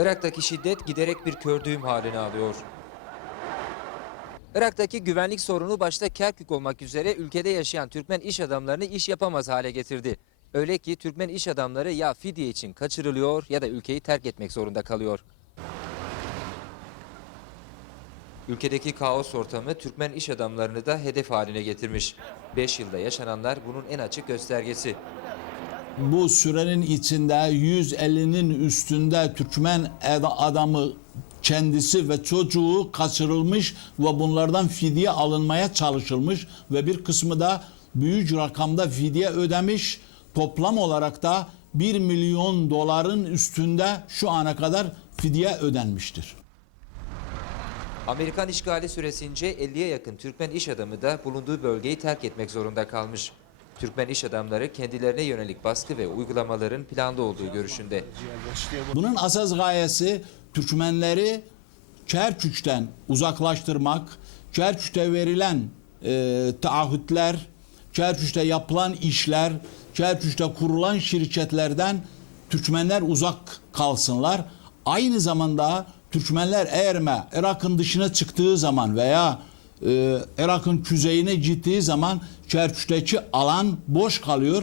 Irak'taki şiddet giderek bir kördüğüm halini alıyor. Irak'taki güvenlik sorunu başta Kerkük olmak üzere ülkede yaşayan Türkmen iş adamlarını iş yapamaz hale getirdi. Öyle ki Türkmen iş adamları ya fidye için kaçırılıyor ya da ülkeyi terk etmek zorunda kalıyor. Ülkedeki kaos ortamı Türkmen iş adamlarını da hedef haline getirmiş. 5 yılda yaşananlar bunun en açık göstergesi. Bu sürenin içinde 150'nin üstünde Türkmen adamı kendisi ve çocuğu kaçırılmış ve bunlardan fidye alınmaya çalışılmış ve bir kısmı da büyük rakamda fidye ödemiş. Toplam olarak da 1 milyon doların üstünde şu ana kadar fidye ödenmiştir. Amerikan işgali süresince 50'ye yakın Türkmen iş adamı da bulunduğu bölgeyi terk etmek zorunda kalmış. Türkmen iş adamları kendilerine yönelik baskı ve uygulamaların planda olduğu görüşünde. Bunun asas gayesi Türkmenleri Kerkük'ten uzaklaştırmak, Kerkük'te verilen e, taahhütler, Kerkük'te yapılan işler, Kerkük'te kurulan şirketlerden Türkmenler uzak kalsınlar. Aynı zamanda Türkmenler eğer Irak'ın dışına çıktığı zaman veya e, Irak'ın kuzeyine gittiği zaman Kerkük'teki alan boş kalıyor